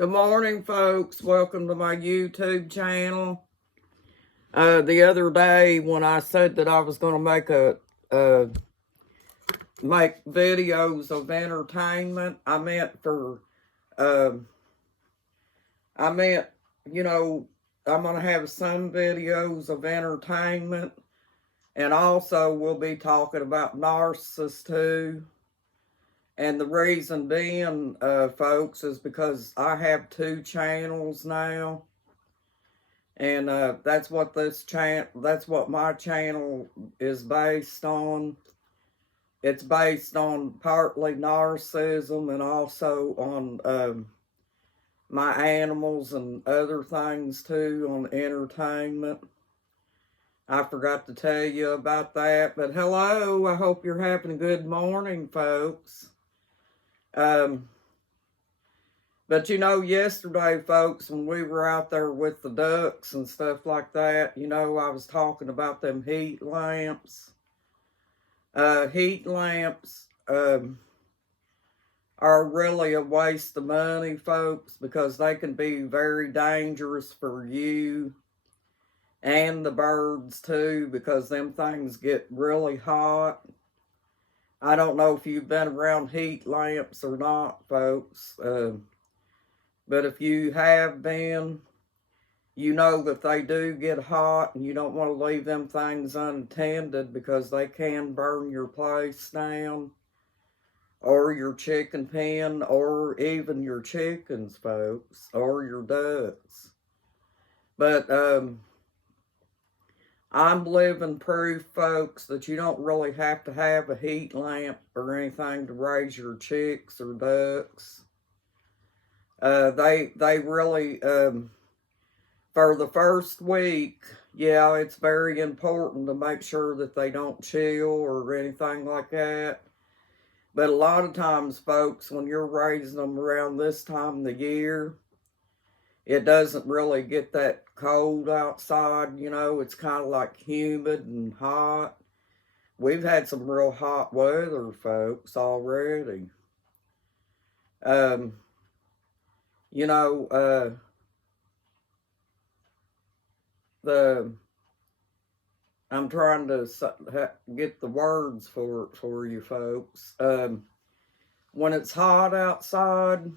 Good morning, folks. Welcome to my YouTube channel. The other day when I said that I was going to make videos of entertainment, I meant, I'm going to have some videos of entertainment, and also we'll be talking about narcissists too. And the reason being, folks, is because I have two channels now. And that's what my channel is based on. It's based on partly narcissism and also on my animals and other things too, on entertainment. I forgot to tell you about that, but hello, I hope you're having a good morning, folks. But yesterday, folks, when we were out there with the ducks and stuff like that, I was talking about them heat lamps. Heat lamps are really a waste of money, folks, because they can be very dangerous for you and the birds too, because them things get really hot. I don't know if you've been around heat lamps or not, folks. But if you have been, you know that they do get hot, and you don't want to leave them things unattended because they can burn your place down, or your chicken pen, or even your chickens, folks, or your ducks. But I'm living proof, folks, that you don't really have to have a heat lamp or anything to raise your chicks or ducks. They really, for the first week, yeah, it's very important to make sure that they don't chill or anything like that. But a lot of times, folks, when you're raising them around this time of the year, it doesn't really get that cold outside, it's kind of like humid and hot. We've had some real hot weather, folks, already. I'm trying to get the words for you folks. When it's hot outside,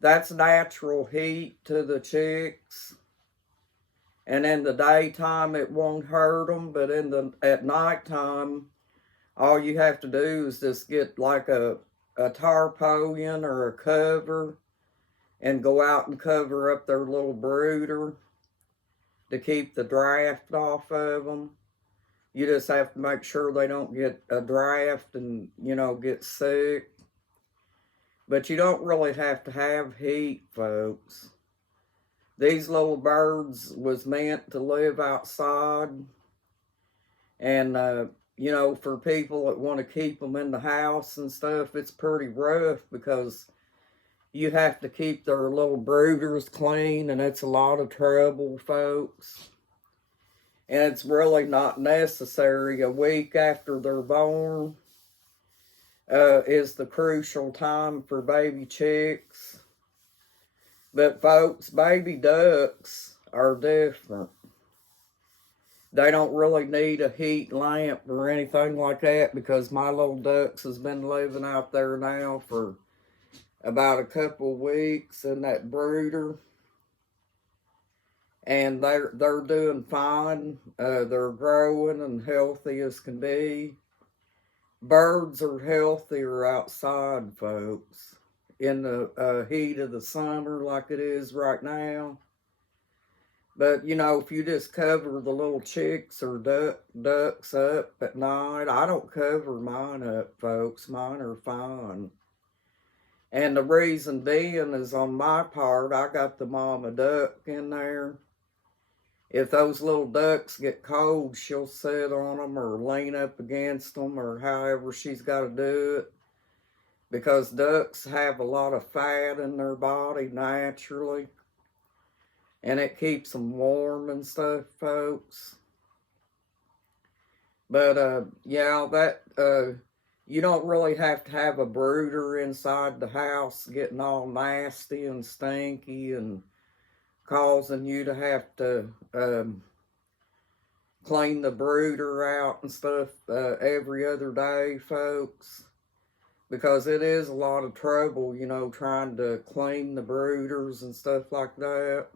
that's natural heat to the chicks. And in the daytime, it won't hurt them, but at nighttime, all you have to do is just get like a tarpaulin or a cover and go out and cover up their little brooder to keep the draft off of them. You just have to make sure they don't get a draft and, get sick. But you don't really have to have heat, folks. These little birds was meant to live outside. And, for people that want to keep them in the house and stuff, it's pretty rough because you have to keep their little brooders clean, and it's a lot of trouble, folks. And it's really not necessary. A week after they're born is the crucial time for baby chicks. But folks, baby ducks are different. They don't really need a heat lamp or anything like that because my little ducks has been living out there now for about a couple of weeks in that brooder. And they're doing fine. They're growing and healthy as can be. Birds are healthier outside, folks, in the heat of the summer like it is right now. But, if you just cover the little chicks or ducks up at night, I don't cover mine up, folks. Mine are fine. And the reason being is on my part, I got the mama duck in there. If those little ducks get cold, she'll sit on them or lean up against them or however she's got to do it. Because ducks have a lot of fat in their body naturally. And it keeps them warm and stuff, folks. But, yeah, You don't really have to have a brooder inside the house getting all nasty and stinky and causing you to have to clean the brooder out and stuff every other day, folks. Because it is a lot of trouble, you know, trying to clean the brooders and stuff like that.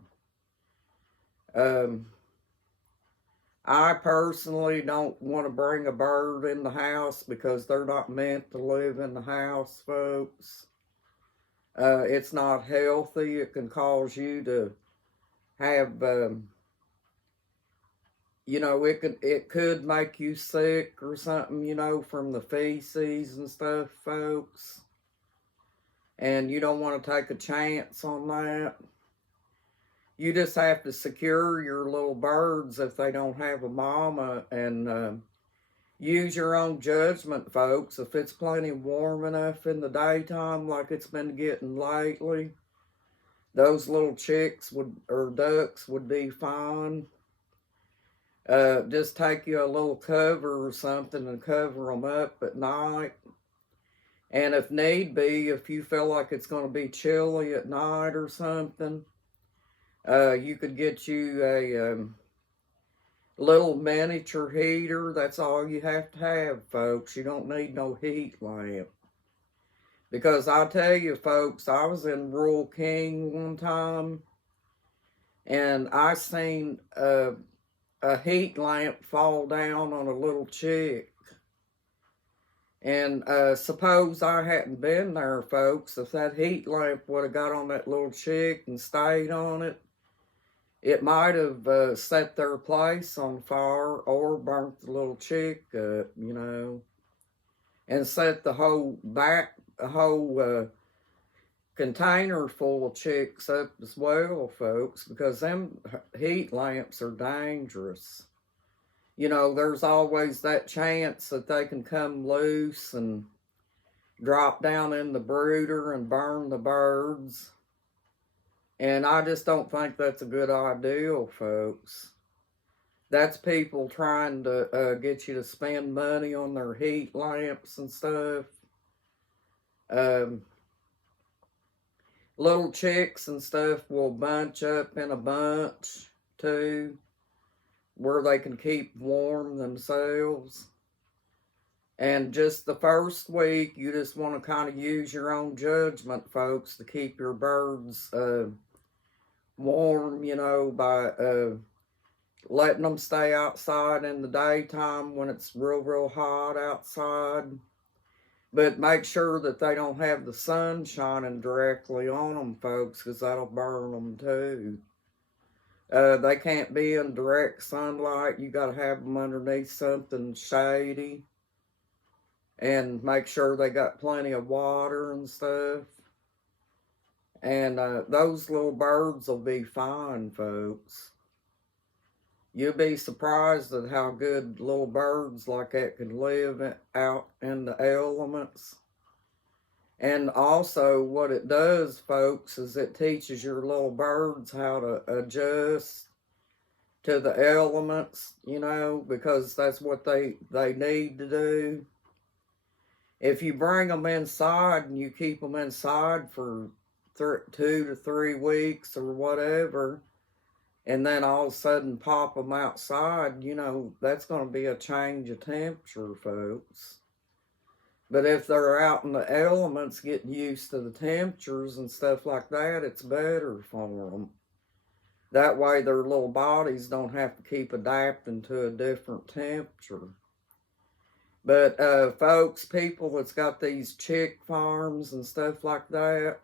I personally don't want to bring a bird in the house because they're not meant to live in the house, folks. It's not healthy. It can cause you to have, you know, it could make you sick or something, you know, from the feces and stuff, folks. And you don't want to take a chance on that. You just have to secure your little birds if they don't have a mama, and use your own judgment, folks. If it's plenty warm enough in the daytime like it's been getting lately, those little chicks or ducks would be fine. Just take you a little cover or something and cover them up at night. And if need be, if you feel like it's going to be chilly at night or something, you could get you a little miniature heater. That's all you have to have, folks. You don't need no heat lamp. Because I tell you, folks, I was in Rural King one time, and I seen a heat lamp fall down on a little chick. And suppose I hadn't been there, folks, if that heat lamp would have got on that little chick and stayed on it, it might have set their place on fire or burnt the little chick up, you know, and set the whole container full of chicks up as well, folks, because them heat lamps are dangerous. You know, there's always that chance that they can come loose and drop down in the brooder and burn the birds. And I just don't think that's a good idea, folks. That's people trying to get you to spend money on their heat lamps and stuff. Little chicks and stuff will bunch up in a bunch, too, where they can keep warm themselves. And just the first week, you just want to kind of use your own judgment, folks, to keep your birds warm, you know, by letting them stay outside in the daytime when it's real hot outside. But make sure that they don't have the sun shining directly on them, folks, because that'll burn them too. They can't be in direct sunlight. You got to have them underneath something shady. And make sure they got plenty of water and stuff. And those little birds will be fine, folks. You'll be surprised at how good little birds like that can live out in the elements. And also what it does, folks, is it teaches your little birds how to adjust to the elements, you know, because that's what they need to do. If you bring them inside and you keep them inside for 2 to 3 weeks or whatever, and then all of a sudden pop them outside, you know, that's going to be a change of temperature, folks. But if they're out in the elements getting used to the temperatures and stuff like that, it's better for them. That way their little bodies don't have to keep adapting to a different temperature. But folks, people that's got these chick farms and stuff like that,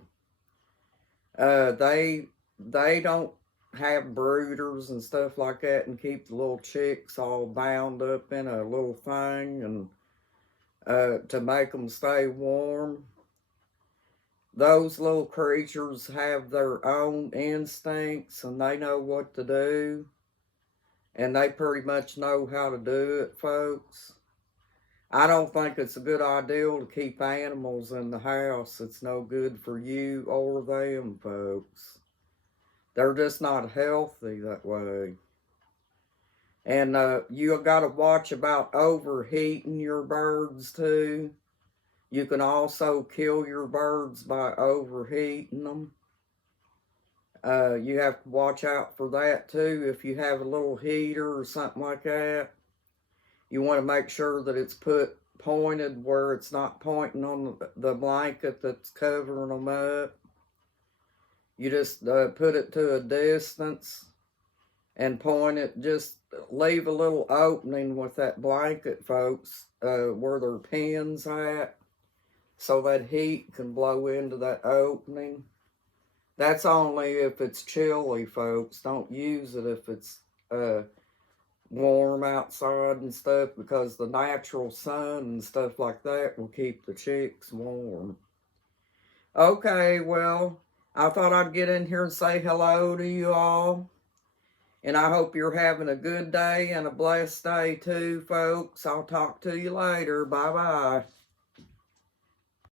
they don't have brooders and stuff like that and keep the little chicks all bound up in a little thing and to make them stay warm. Those little creatures have their own instincts and they know what to do, and they pretty much know how to do it, folks. I don't think it's a good idea to keep animals in the house. It's no good for you or them, folks. They're just not healthy that way. And you got to watch about overheating your birds too. You can also kill your birds by overheating them. You have to watch out for that too. If you have a little heater or something like that, you want to make sure that it's pointed where it's not pointing on the blanket that's covering them up. You just put it to a distance and point it. Just leave a little opening with that blanket, folks, where their pin's at, so that heat can blow into that opening. That's only if it's chilly, folks. Don't use it if it's warm outside and stuff, because the natural sun and stuff like that will keep the chicks warm. Okay, well, I thought I'd get in here and say hello to you all. And I hope you're having a good day and a blessed day too, folks. I'll talk to you later. Bye-bye.